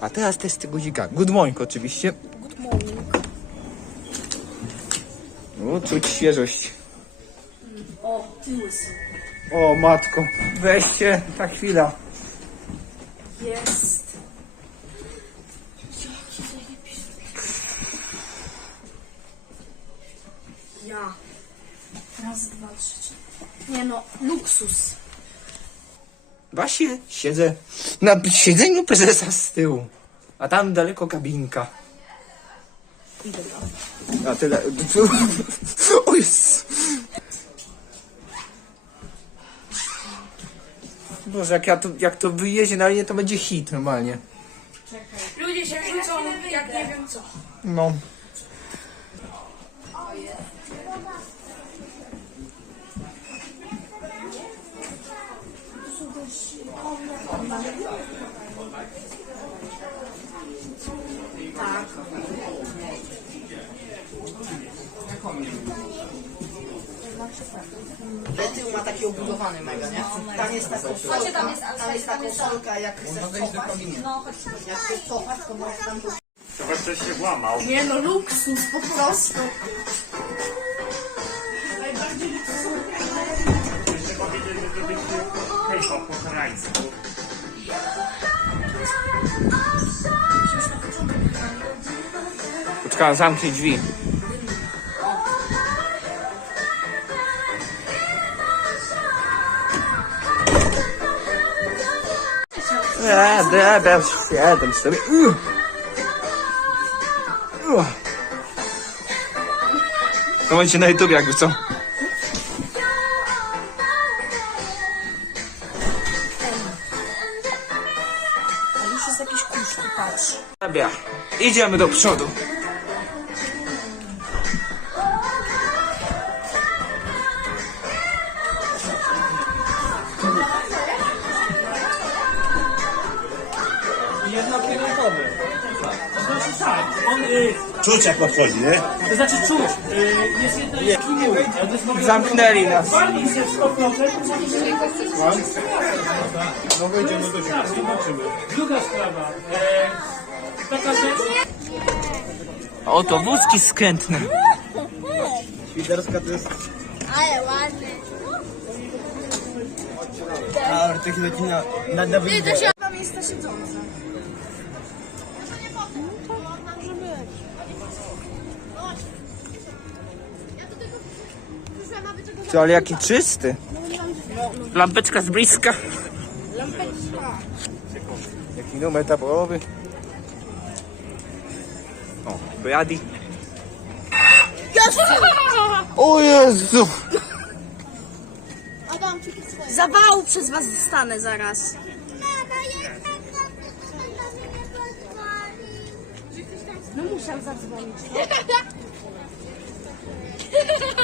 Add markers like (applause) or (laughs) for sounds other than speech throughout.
A teraz testy guzika. Good morning oczywiście. Good morning. O, czuć świeżość. O, tyły są. O matko, weźcie, ta chwila. Jest. Ja. Raz, dwa, trzy. Nie no, luksus. Właśnie siedzę na siedzeniu prezesa z tyłu. A tam daleko kabinka. A tyle. (laughs) O jest. Boże, jak, ja to, jak to wyjedzie na linię, to będzie hit normalnie. Ludzie się rzucą jak nie wiem co. No. Tył ma taki obudowany mega, nie? Tam jest taka solka, tam jest, taka solka, jak chcesz cofać, jak chcesz cofać, to możesz tam Chyba ktoś się włamał. Nie no, luksus po prostu. Jeszcze powiedzieć, że to będzie hejpa po koreańsku. Poczekaj, zamknij drzwi. Ja, dobra, siedem sobie. Uh. Uh. To będzie na YouTube jakby co. A już jest jakiś kurz, tu patrz. Dobra, idziemy do przodu. Czuć jak podchodzi, nie? to znaczy czuć, y, jest ogóle- Zamknęli nas. Walnij się w 100%, no wyjdziemy do siebie, zobaczymy. Druga sprawa, e, taka rzecz, Oto wózki skrętne. Świderska to jest... Ale ładny. A, na... na, na Ty, to się... Tam jest ta siedząca. Ty, ale jaki czysty. Lampeczka z bliska. Jaki numer taborowy. O, Brady. O Jezu! Ty swoje? Zawału przez was dostanę zaraz. Tak. No muszę zadzwonić. Dobra. (laughs)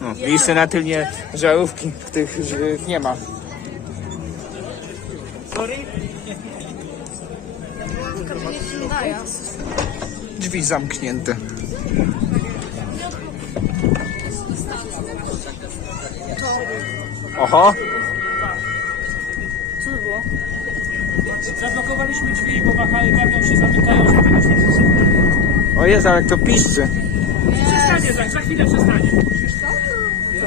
No, miejsce na tylnie żarówki, że nie ma. Drzwi zamknięte. Oho, Co było? zablokowaliśmy drzwi, bo machali gabią się zamykają. o Jezu, ale to piszczy. Przestanie tak, za chwilę przestanie.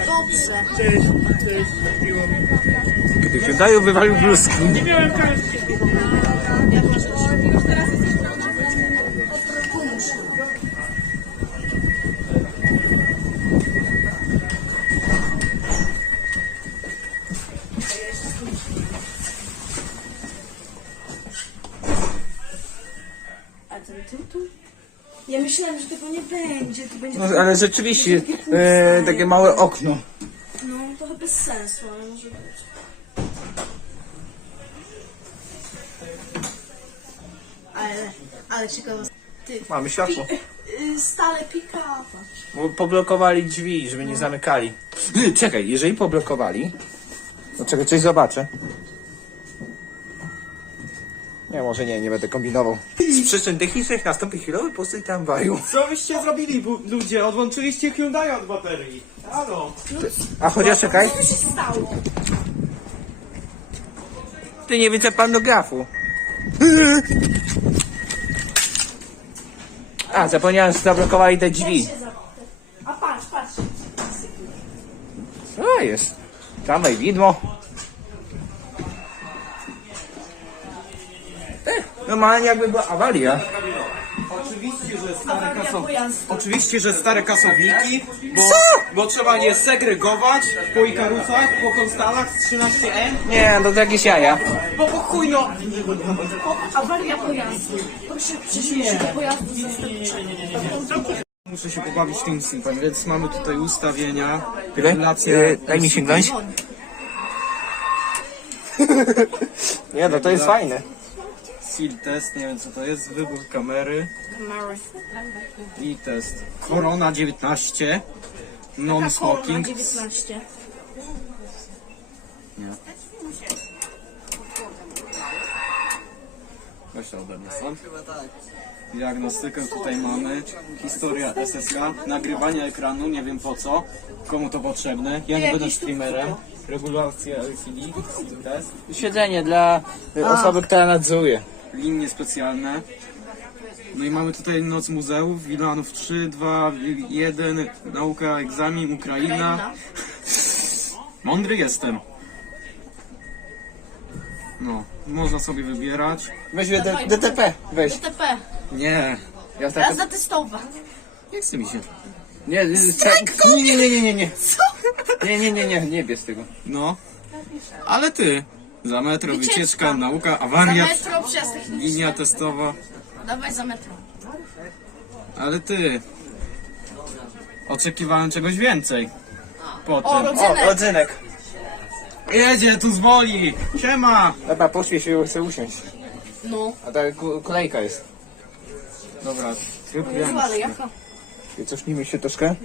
Dobrze. Cześć, cześć, miło mi. Kiedy Hyundai wywalił bluzki. Nie miałem karetki. A będzie. To No, ale rzeczywiście, e, takie małe okno. No, trochę bez sensu, ale może być. Ale, ale ciekawe. Ty, Mamy światło. y, stale pick-upa. Bo poblokowali drzwi, żeby nie zamykali. Czekaj, jeżeli poblokowali, to czekaj, coś zobaczę. Nie, może nie, nie będę kombinował. Z przyczyn technicznych nastąpi chwilowy postój tramwaju. Co byście zrobili, bu- ludzie? Odłączyliście Hyundai od baterii. Halo? A chociaż czekaj, Co się stało? Ty nie widzę panografu. A, zapomniałem, że zablokowali te drzwi. A patrz, patrz. Co jest? Dawaj widmo. Normalnie jakby była awaria. Oczywiście, że stare kasowniki. Oczywiście, że stare kasowniki, bo, bo trzeba je segregować po ikarusach, po konstalach z 13N. Nie, no to jakieś jaja. Bo po chuj no! Awaria pojazdu. Zastępczego. Muszę się pobawić tym simpem, więc mamy tutaj ustawienia, Tyle? Yy, daj mi sięgnąć. (laughs) Nie, no to jest fajne. Seal test, nie wiem co to jest, wybór kamery. I test. Corona 19. Non-smoking. 19. Weź to ode mnie sam. Diagnostykę tutaj mamy. Historia SSK. Nagrywanie ekranu, nie wiem po co. Komu to potrzebne. Ja nie będę streamerem. Regulacja LCD. Test. Siedzenie dla y, osoby, która nadzoruje. Linie specjalne. No i mamy tutaj Noc Muzeów, Wilanów 3, 2, 1, Nauka, Egzamin, Ukraina. (laughs) Mądry jestem. No, można sobie wybierać. Weź D- DTP, weź. TP. Nie, Ja Raz tak... zatestować. nie chce mi się. Nie, czek- nie, nie, nie, nie, nie, nie. Nie, nie, nie, nie, nie bierz tego. No, ale ty. Za metro, wycieczka, Wycieczka. nauka, Za awaria, metro przejazd techniczny. linia testowa. Dawaj za metro. Ale ty. Oczekiwałem czegoś więcej. Po O, tym. O, rodzynek. rodzynek. Jedzie, tu zwoli! Siema! Dobra, pośpiesz się, chcę usiąść. No. A ta ku- kolejka jest. Dobra, tryb Ale jaka? I cofnijmy się troszkę.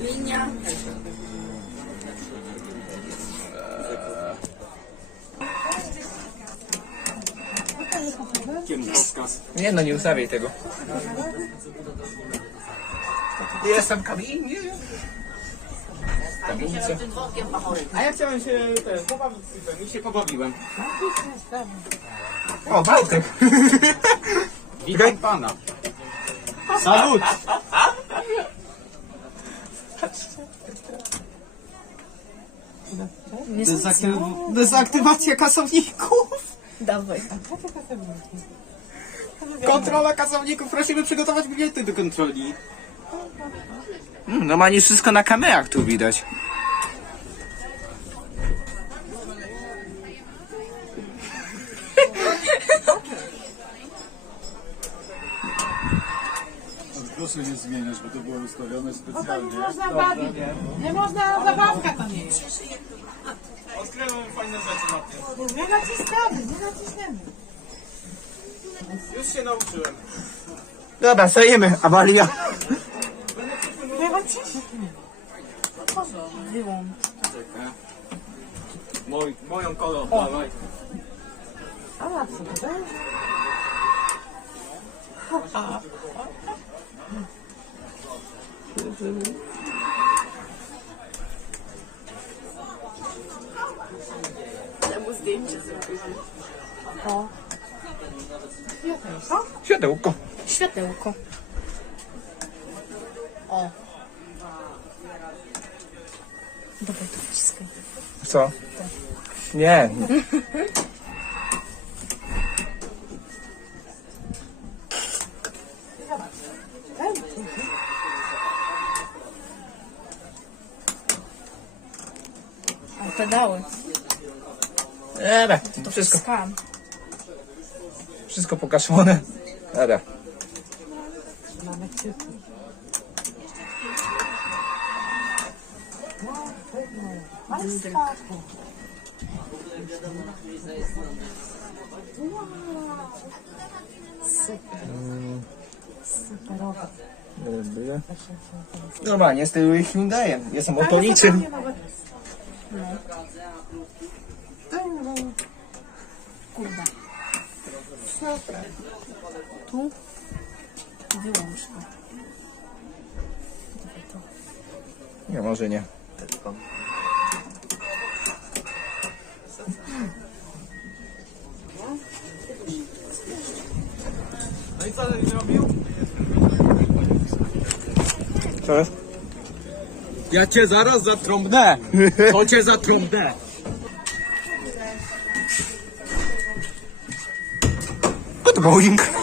Linia. Nie no, nie ustawiaj tego. Jestem kabinie. Tablicę. A ja chciałem się ten, pobawić z typem i się pobawiłem. O, Wałtek. (laughs) Witam pana. Salut! Dezaktyw... Dezaktywacja kasowników! Dawaj. Kontrola kasowników, prosimy przygotować bilety do kontroli. Mm, Normalnie wszystko na kamerach tu widać. Proszę nie zmieniać, bo to było ustawione specjalnie. można bawić. Nie można, zabawka to nie jest. Odkryłem fajne rzeczy na tym. Nie naciskamy, nie naciśniemy. Już się nauczyłem. Dobra, stajemy. Awaria. Nie naciśniemy. Wyłącz. Moj, moją kolor, dawaj. A co to jest? Zdjęcie zrobiłem. Światełko. Światełko. O. Dawaj to wciskaj. Co? Nie. A pedały. Dobra, to wszystko, Skam. wszystko pokażone. Dobra. Dobra. Normalnie steruję Hyundaiem. Jestem oporniczym. Kurwa. Co? Tu? Wyłącz to. Nie, może nie. No i co ten robił? Co? Ja cię zaraz zatrąbnę! To cię zatrąbnę! Good morning.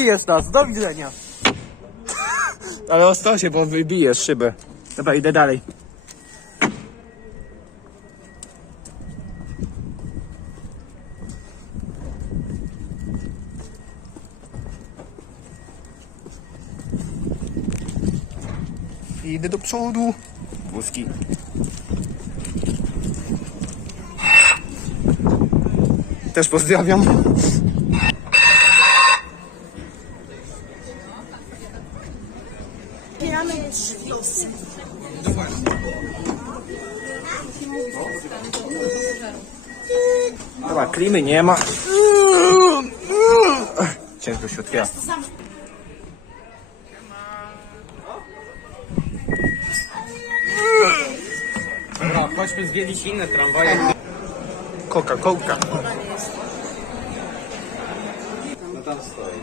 Zabijesz nas, do widzenia. (laughs) Ale ostrożnie, bo wybijesz szybę. Dobra, idę dalej. Idę do przodu. Wózki. Też pozdrawiam. Klimy nie ma. Ciężko się otwiera. Dobra, chodźmy zwiedzić inne tramwaje. Coca-Cola. No tam stoi.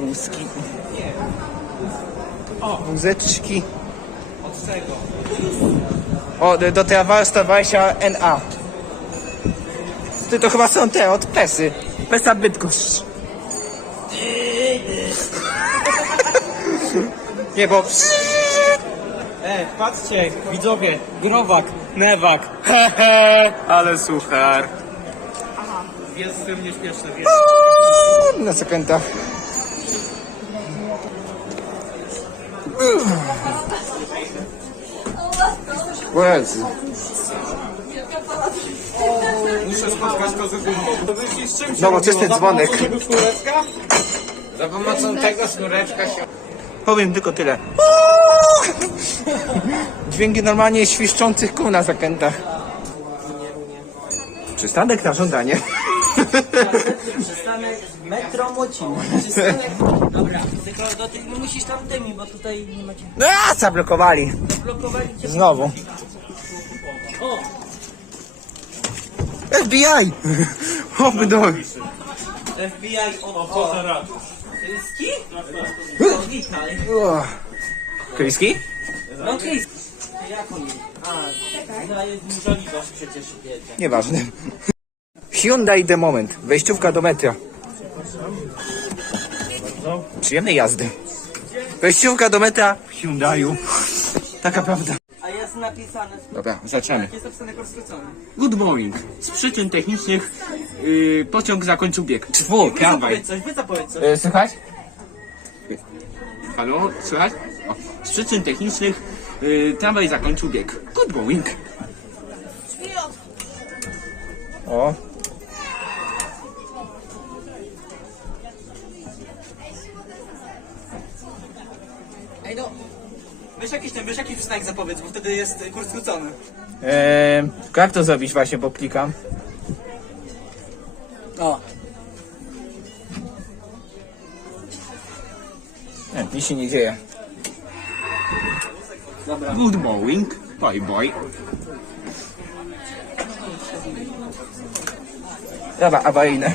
Wózki. O, wózeczki. Od czego? O, do, Trawarsta Wajsia NA. Ty to chyba są te, od Pesy. Pesa Bydgoszcz. Nie, bo... E, patrzcie, widzowie, Growak, Newak. Hehe, ale suchar. Jest z tym nieśmieszny, wiesz. Na sekundach. Łezy. Muszę spotkać się Nowoczesny dzwonek. Za pomocą tego sznureczka się... Powiem tylko tyle. Dźwięki normalnie świszczących kół na zakrętach. Przystanek na żądanie. Metro Mocin. Dobra, tylko do tych no musisz tam tymi, bo tutaj nie macie. A, zablokowali. Blokowali cię. Znowu. O! FBI! (laughs) Open door. FBI o, o, o. Kryski? O, witaj. O. Kryski? No Kryski. Jak on jest? A, no jest przecież wiecie. Nieważne. Hyundai The Moment. Wejściówka do metra. Przyjemnej jazdy. Wejściówka do metra w Hyundaiu. Taka prawda. A jest napisane, Dobra, zaczynamy. jest napisane skrócone. Good morning. Z przyczyn technicznych yy, pociąg zakończył bieg. Tramwaj. zapowiedz coś, wy zapowiedz coś. E, słychać? Halo, słychać? O, z przyczyn technicznych yy, tramwaj zakończył bieg. Good morning. O. Ej no, weź jakiś ten, weź jakiś znak zapowiedz, bo wtedy jest kurs skrócony. Eee, jak to zrobić właśnie, bo klikam? O. Nie, nic się nie dzieje. Dobra. Good morning, bye bye. Dobra, awaryjne.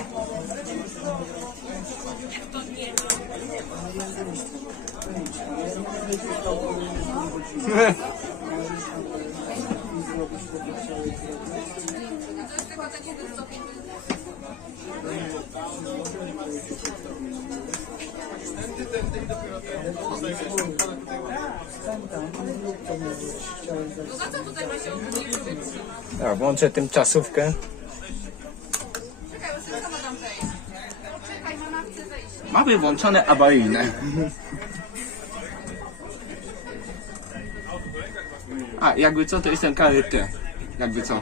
Tak, włączę tymczasówkę. Mamy włączone awaryjne. A, jakby co, to jestem KRT. Jakby co.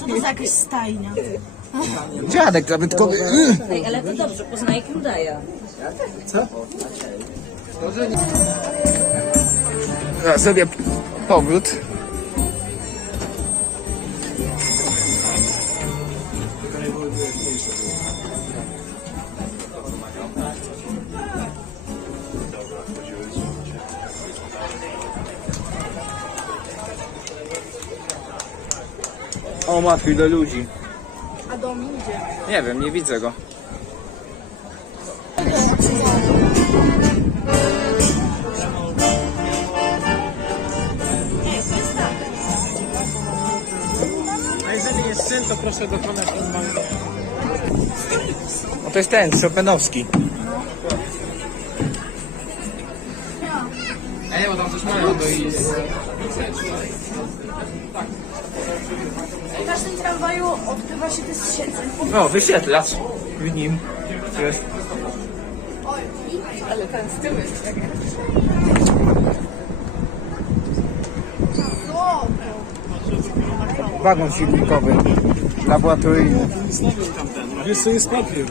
Co to za jakaś stajnia? Dziadek zabytkowy. Ej, ale to dobrze, poznaję Krudaja. Zaraz Zrobię powrót. O matko, ile ludzi. A dom idzie. Nie wiem, nie widzę go. A jeżeli jest syn, to proszę dokonać normalnie. No to jest ten, Chopinowski. Ej, bo tam coś mają do W każdym tramwaju odbywa się też siedzeń. No, wyświetlacz w nim. To jest... Wagon silnikowy. Laboratoryjny. Wiesz co jest papier?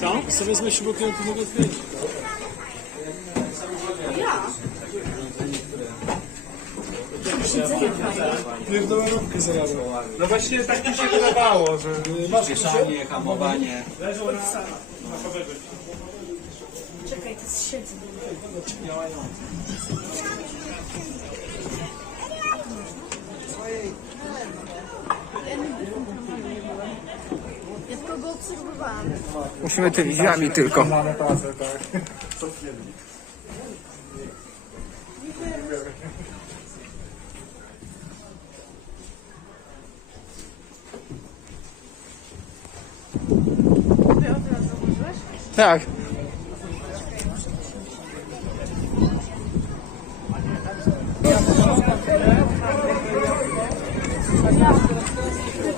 Co? Sobie wezmę śrubkę, to mogę odkręcić. Łapkę zarabiam. No właśnie tak mi się wydawało, że masz Przyspieszanie, hamowanie. Czekaj, to jest siedzeń. Ja tylko go obserwowałam. Musimy tymi drzwiami tylko. Tak.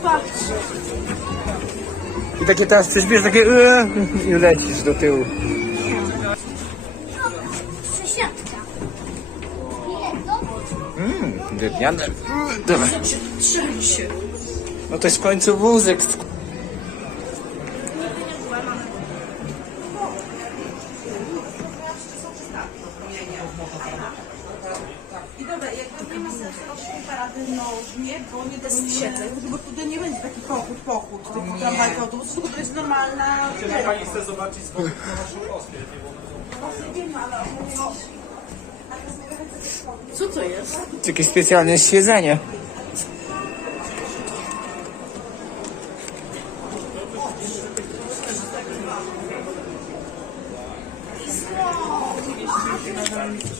Patrz. I takie teraz przyspiesz, takie yy, i lecisz do tyłu. Przesiadka. Mmm, drewniane. Dobra. Trzymaj się. No to jest w końcu wózek. I dobra, jak to nie ma sensu robić parady nożnie, bo nie da siedzeń, bo tutaj nie będzie taki pochód, pochód, typu tylko to jest normalna... Czy pani chce zobaczyć na naszą Polskę? Co to jest? Specjalne.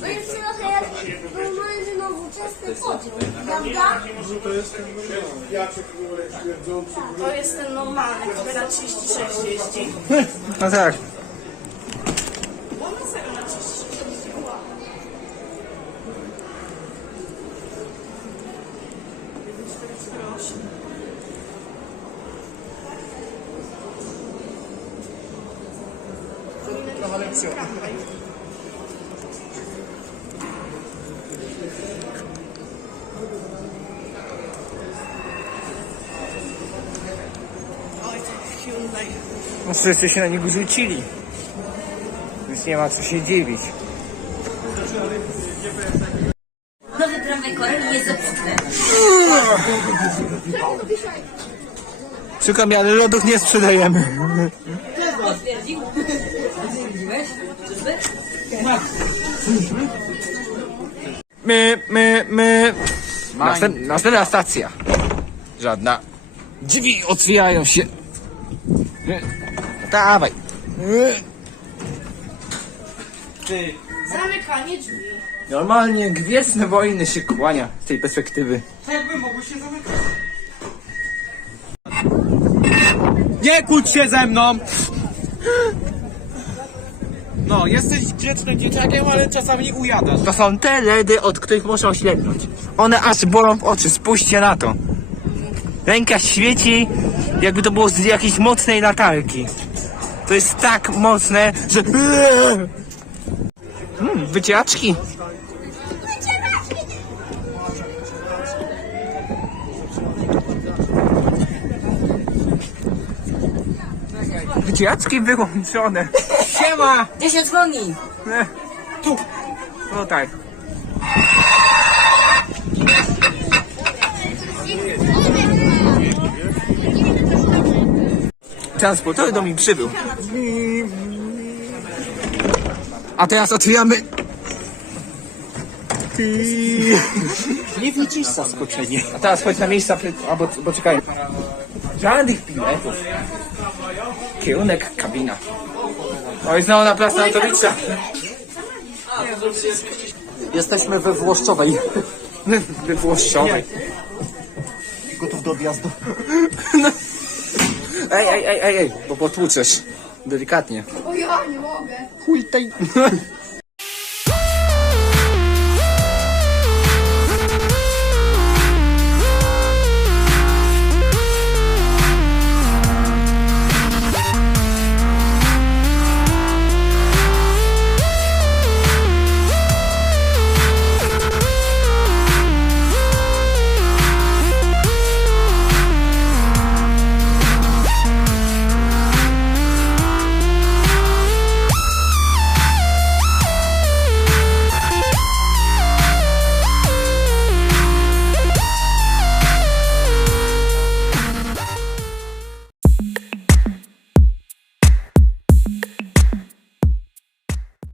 To jest trochę jak normalny nowoczesny pociąg, prawda? To jest ten normalny, który na 36 jeździ. No tak. No wszyscy się na niego rzucili. Więc nie ma co się dziwić. Nowy tramwaj Koreli jest zepsute. Szukam, ale lodów nie sprzedajemy. Potwierdził. Czyżby? My, my, my. Następ, następna stacja. Żadna. Drzwi otwierają się. Dawaj. Ty, Zamykanie drzwi. Normalnie Gwiezdne Wojny się kłania z tej perspektywy. Nie kłóć się ze mną! No, jesteś grzecznym dzieciakiem, ale czasami ujadasz. To są te LEDy, od których można oślepnąć. One aż bolą w oczy, spójrzcie na to. Ręka świeci, jakby to było z jakiejś mocnej latarki. To jest tak mocne, że... Mm, wycieraczki. Wycieraczki wyłączone. (laughs) Siema! Gdzie się dzwoni? Tu. No tak. Transportory do mi przybył. A teraz otwieramy... Nie widzisz zaskoczenie. A teraz chodź na miejsca, albo, bo czekaj. Żadnych biletów. Kierunek kabina. Oj, znowu na plac Autowicza. Jesteśmy we Włoszczowej. We Włoszczowej. Gotów do odjazdu. Ej, ej, ej, ej, ej, bo potłuczesz. Delikatnie. O ja nie mogę. Chuj tej. (laughs)